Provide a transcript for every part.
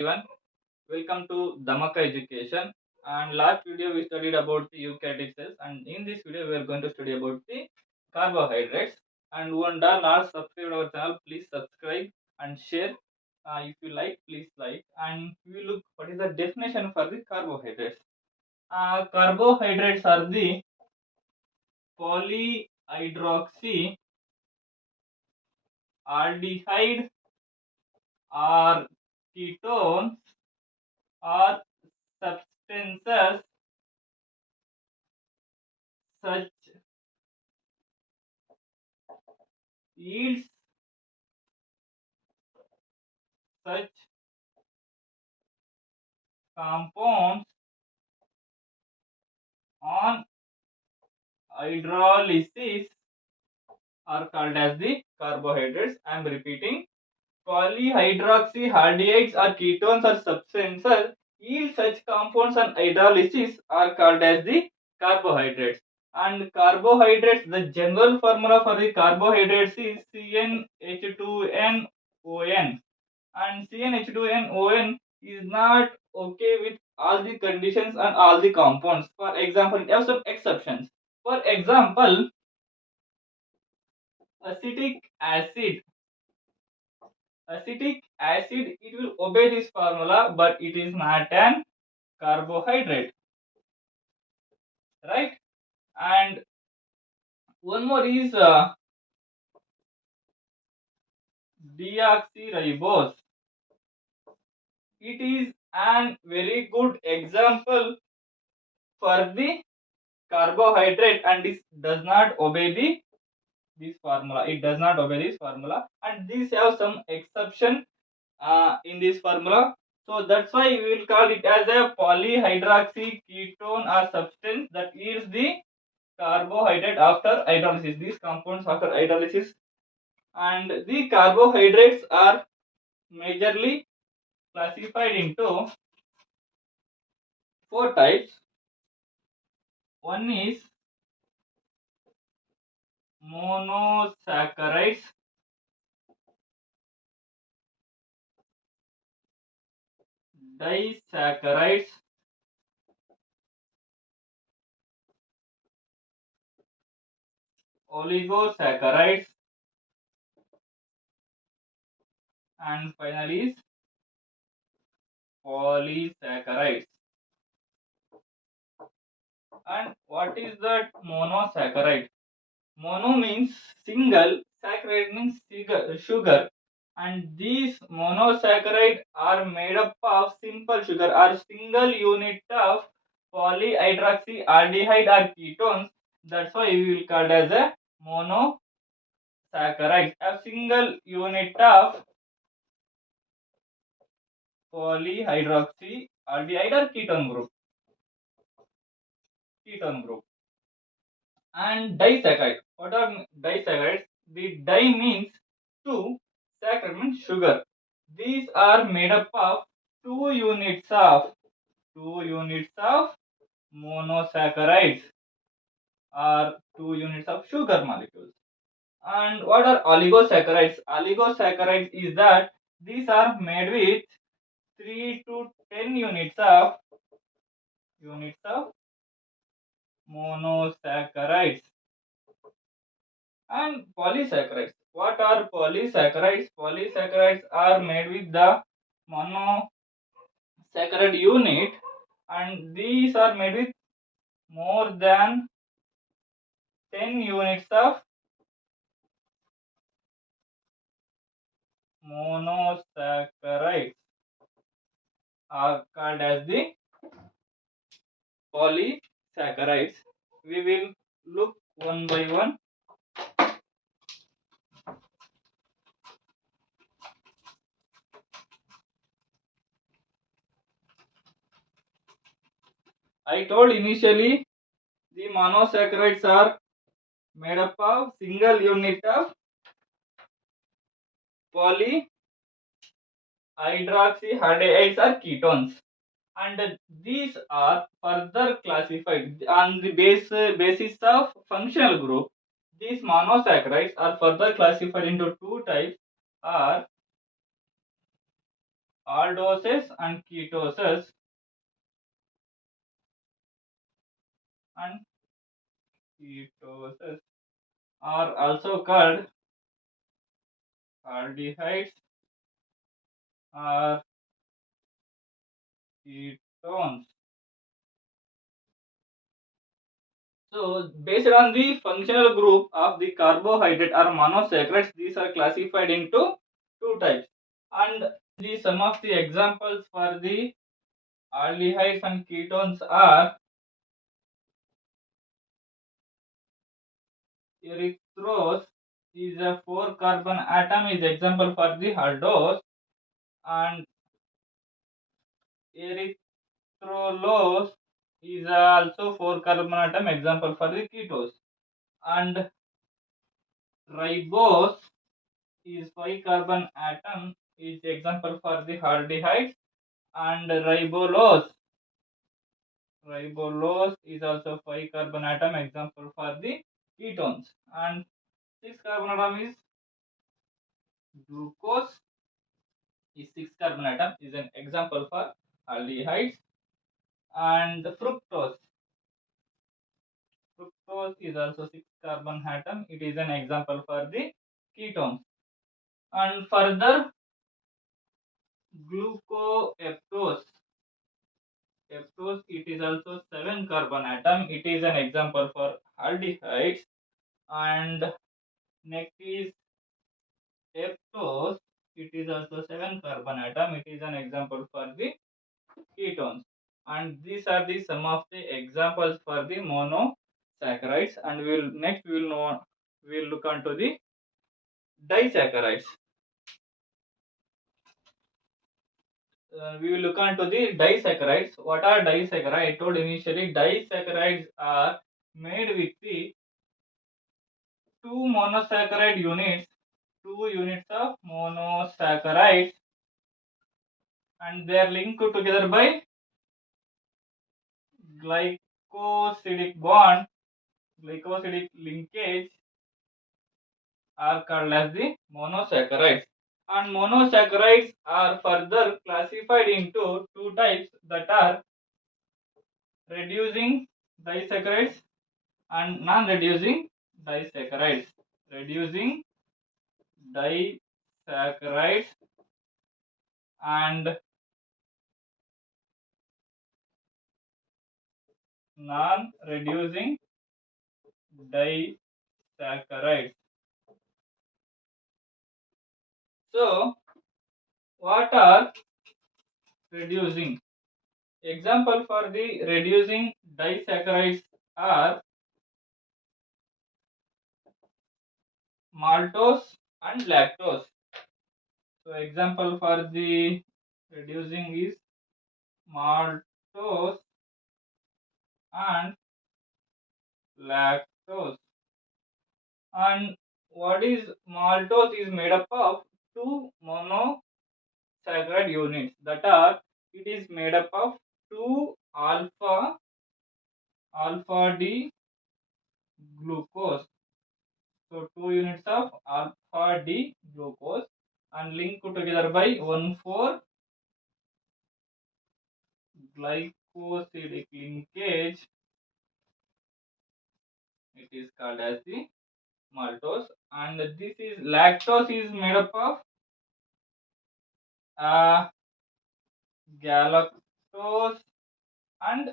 Everyone, welcome to Dhamaka Education. And last video we studied about the eukaryotic cells, and in this video we are going to study about the carbohydrates. And one are not subscribed our channel, please subscribe and share. If you like, please like. And we look what is the definition for the carbohydrates. Carbohydrates are the polyhydroxy aldehyde or ketones or substances such yields such compounds on hydrolysis are called as the carbohydrates. I am repeating. Polyhydroxyaldehydes or ketones or substances yield such compounds on hydrolysis are called as the carbohydrates. And carbohydrates, the general formula for the carbohydrates is CnH2nON. And CnH2nON is not okay with all the conditions and all the compounds. For example, we have some exceptions. For example, acetic acid. Acetic acid, it will obey this formula, but it is not an carbohydrate, right? And one more is deoxyribose. It is an very good example for the carbohydrate, and this does not obey this formula. It does not obey this formula, and these have some exception in this formula. So that's why we will call it as a polyhydroxy ketone or substance that yields the carbohydrate after hydrolysis. These compounds after hydrolysis, and the carbohydrates are majorly classified into four types. One is monosaccharides, disaccharides, oligosaccharides, and finally is polysaccharides. And what is that monosaccharide? Mono means single, saccharide means sugar, and these monosaccharide are made up of simple sugar or single unit of polyhydroxyaldehyde or ketones. That's why we will call it as a monosaccharide, a single unit of polyhydroxyaldehyde or ketone group. And disaccharide. What are disaccharides? The di means two, saccharide means sugar. These are made up of two units of monosaccharides or 2 units of sugar molecules. And what are oligosaccharides? Oligosaccharides is that these are made with 3 to 10 units of monosaccharides. And polysaccharides. What are polysaccharides? Polysaccharides are made with the monosaccharide unit, and these are made with more than 10 units of monosaccharides are called as the polysaccharides. We will look one by one. I told initially the monosaccharides are made up of single unit of polyhydroxyaldehydes or ketones, and these are further classified on the basis of functional group. These monosaccharides are further classified into two types, are aldoses and and ketoses are also called aldehydes or ketones. So, based on the functional group of the carbohydrate or monosaccharides, these are classified into two types. And some of the examples for the aldehydes and ketones are erythrose is a 4 carbon atom is example for the aldose, and erythrolose is also 4 carbon atom example for the ketose, and ribose is 5 carbon atom is example for the aldehydes, and ribulose is also 5 carbon atom example for the ketones, and 6 carbon atom is glucose is 6 carbon atom is an example for aldehydes, and fructose is also 6 carbon atom, it is an example for the ketones, and further glucoaptose it is also 7 carbon atom, it is an example for aldehydes, and next is aptose, it is also 7 carbon atom, it is an example for the ketones, and these are the some of the examples for the monosaccharides, and we'll look onto the disaccharides. We will look onto the disaccharides. What are disaccharides? I told initially disaccharides are made with the two monosaccharide units, two units of monosaccharides, and they are linked together by glycosidic bond, glycosidic linkage are called as the monosaccharides. And monosaccharides are further classified into two types, that are reducing disaccharides and non-reducing disaccharides. Reducing disaccharides and non-reducing disaccharides. So, what are reducing? Example for the reducing disaccharides are maltose and lactose. So, example for the reducing is maltose and lactose. And what is maltose is made up of two monosaccharide units, that are it is made up of two alpha D glucose. So two units of alpha D glucose and linked together by 1,4 glycosidic linkage. It is called as the maltose, and this is lactose is made up of uh, galactose and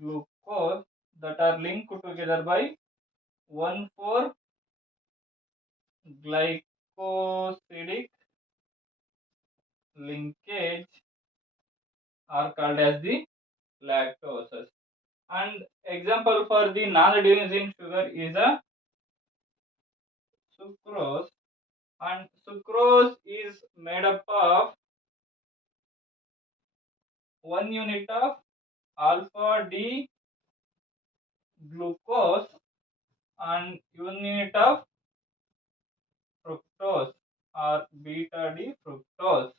glucose that are linked together by 1,4 glycosidic linkage are called as the lactoses. And example for the non-reducing sugar is a sucrose, and sucrose is made up of one unit of alpha D glucose and unit of fructose or beta D fructose.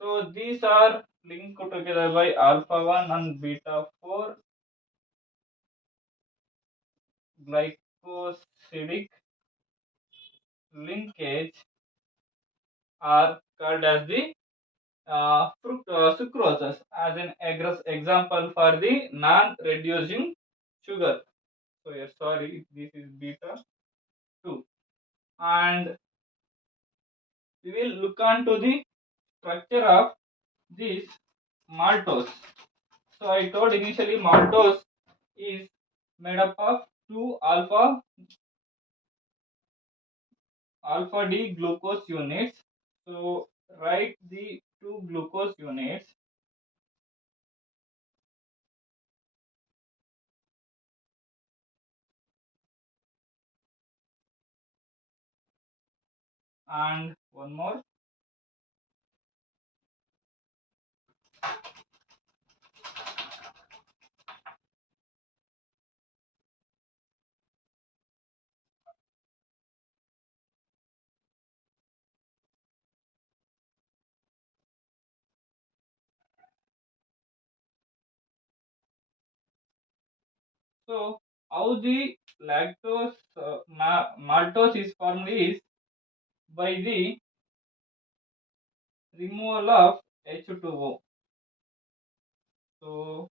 So these are linked together by alpha 1 and beta 4 glycosidic linkage are called as the sucrose as an example for the non-reducing sugar. So here, sorry, this is beta 2. And we will look on to the structure of this maltose. So I told initially maltose is made up of two alpha D glucose units. So write the two glucose units and one more. So how the maltose is formed is by the removal of H2O. So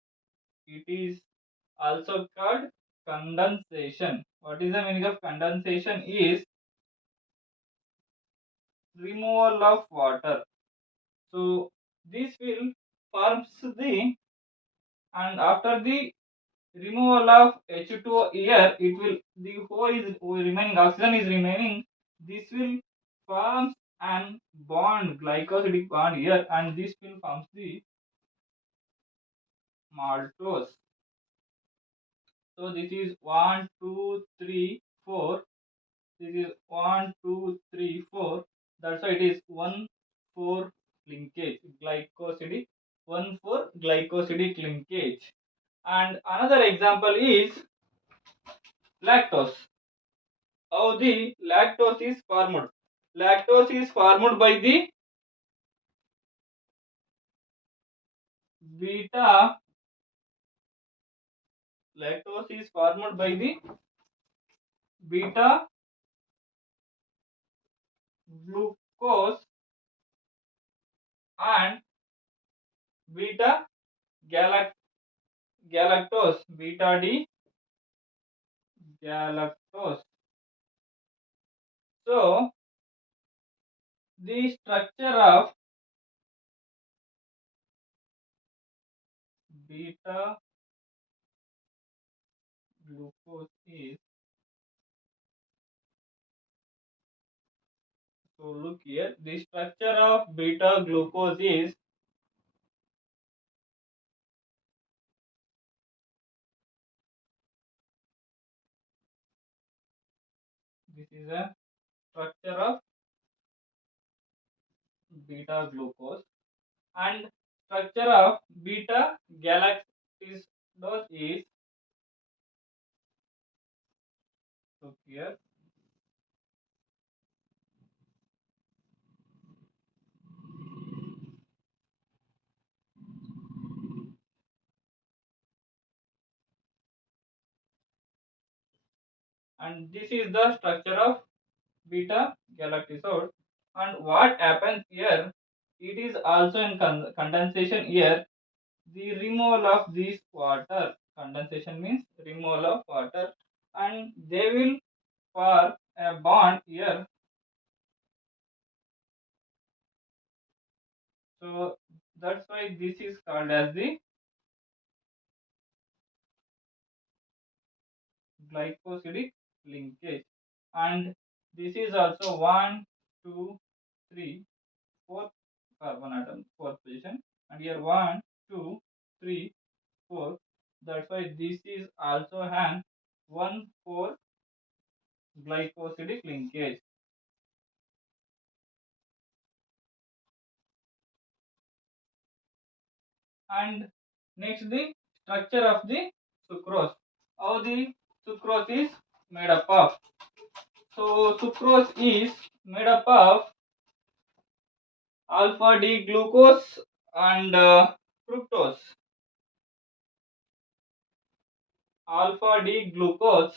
it is also called condensation. What is the meaning of condensation? Is removal of water. So this will forms the, and after the removal of H2O here, it will, the O is remaining, oxygen is remaining. This will forms an bond, glycosidic bond here, and this will forms the maltose. So this is 1, 2, 3, 4. This is 1, 2, 3, 4. That's why it is 1, 4 linkage, glycosidic, 1, 4 glycosidic linkage. And another example is lactose. How the lactose is formed? Lactose is formed by the beta. Lactose is formed by the beta glucose and beta galact galactose. Beta D galactose. So the structure of beta glucose is, so look here, the structure of beta glucose is, this is a structure of beta glucose, and structure of beta galactose is, look here, and this is the structure of beta galactose. And what happens here, it is also in condensation here, the removal of this water. Condensation means removal of water, and they will form a bond here. So that's why this is called as the glycosidic linkage. And this is also 1, 2, 3, fourth carbon atom, fourth position, and here 1, 2, 3, 4. That's why this is also an 1, 4 glycosidic linkage. And next, the structure of the sucrose. How the sucrose is made up of? So sucrose is made up of alpha D glucose and fructose. Alpha D glucose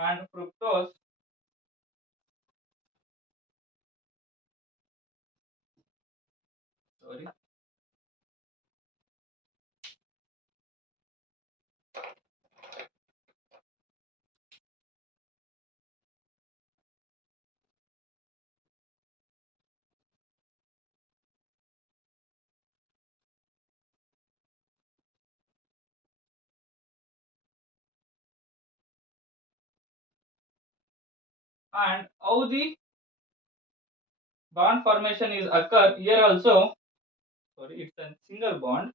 and fructose. Sorry. And how the bond formation is occur here also. Sorry, it's a single bond.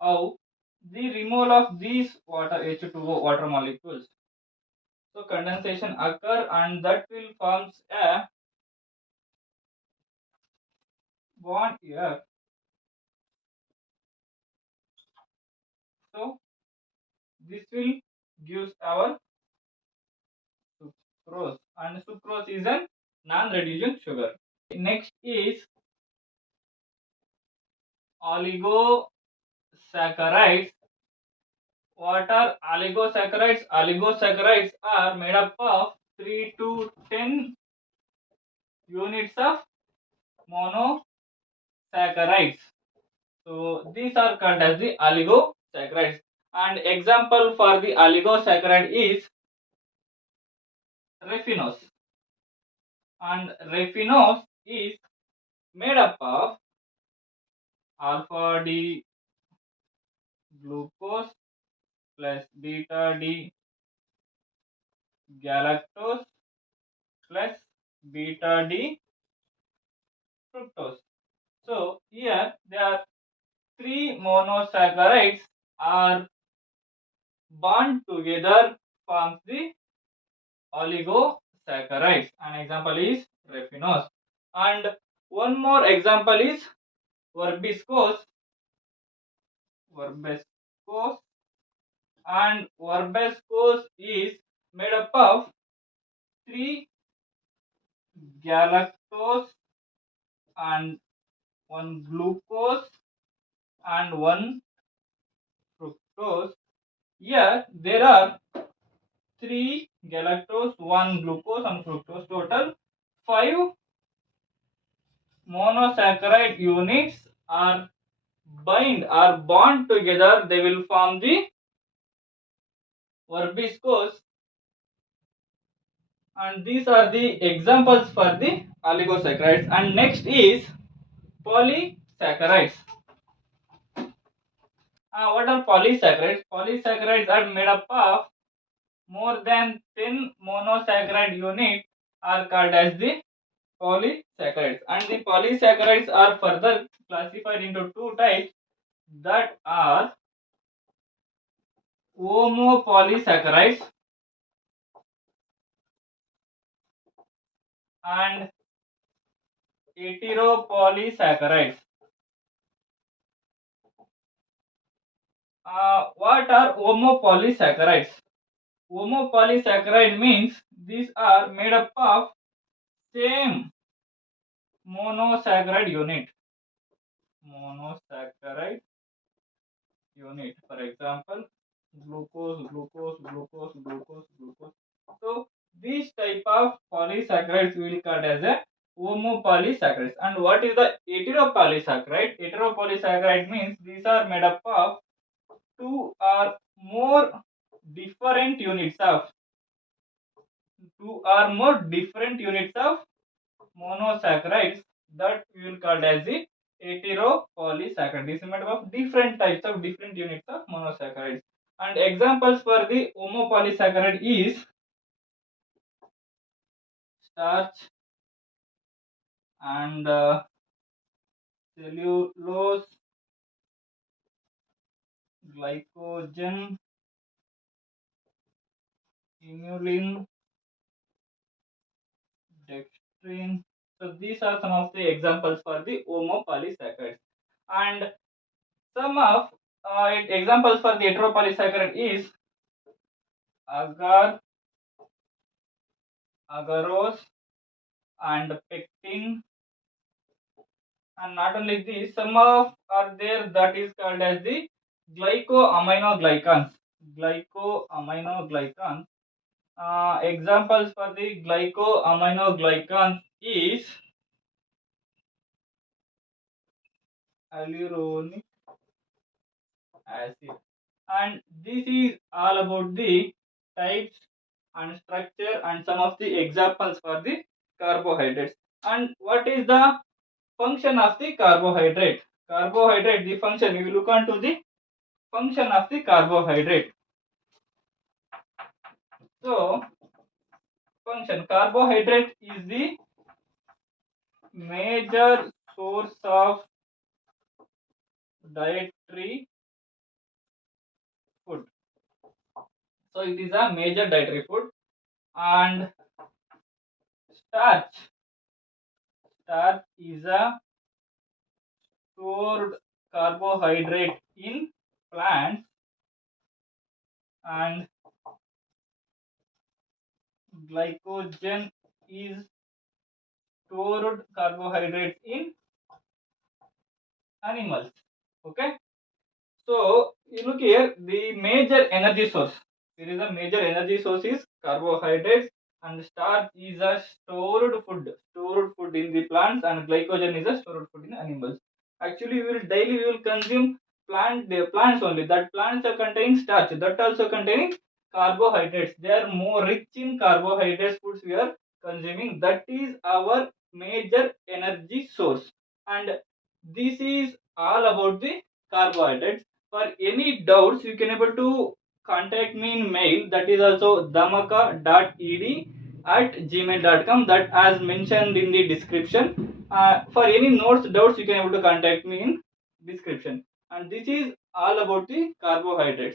How the removal of these water H2O water molecules. So condensation occur and that will forms a bond here. So this will gives our sucrose, and sucrose is a non-reducing sugar. Next is oligosaccharides. What are oligosaccharides? Oligosaccharides are made up of 3 to 10 units of monosaccharides. So these are called as the oligosaccharides. And example for the oligosaccharide is raffinose. And raffinose is made up of alpha D glucose plus beta D galactose plus beta D fructose. So here there are three monosaccharides are bond together forms the oligosaccharides. An example is raffinose. And one more example is verbiscose. Verbiscose and verbiscose is made up of three galactose and one glucose and one fructose. Here there are three galactose, one glucose and fructose. Total five monosaccharide units are bind or bond together. They will form the verbiscose, and these are the examples for the oligosaccharides. And next is polysaccharides. What are polysaccharides? Polysaccharides are made up of more than 10 monosaccharide units are called as the polysaccharides. And the polysaccharides are further classified into two types, that are homopolysaccharides and heteropolysaccharides. What are homopolysaccharides? Homopolysaccharide means these are made up of same monosaccharide unit. Monosaccharide unit. For example, glucose, glucose, glucose, glucose, glucose. So these type of polysaccharides will called as a homopolysaccharides. And what is the heteropolysaccharide? Heteropolysaccharide means these are made up of two or more different units of monosaccharides, that we will call as the heteropolysaccharide. This is made up of different types of different units of monosaccharides. And examples for the homopolysaccharide is starch and cellulose, glycogen, inulin, dextrin. So these are some of the examples for the homopolysaccharides. And some of examples for the heteropolysaccharide is agar, agarose, and pectin. And not only this, some of are there that is called as the glycoaminoglycans. glycoaminoglycans. Examples for the glycoaminoglycans is hyaluronic acid. And this is all about the types and structure and some of the examples for the carbohydrates. And what is the function of the carbohydrate? Carbohydrate, the function, we will look on to the function of the carbohydrate. So, function, carbohydrate is the major source of dietary food. So, it is a major dietary food. And starch, starch is a stored carbohydrate in plants, and glycogen is stored carbohydrates in animals. Okay, so you look here, the major energy source, there is a major energy source is carbohydrates, and starch is a stored food in the plants, and glycogen is a stored food in animals. Actually, we will consume the plants only, that plants are containing starch, that also containing carbohydrates. They are more rich in carbohydrates foods we are consuming. That is our major energy source, and this is all about the carbohydrates. For any doubts, you can able to contact me in mail, that is also dhamaka.ed@gmail.com, that as mentioned in the description. For any notes doubts, you can able to contact me in description. And this is all about the carbohydrates.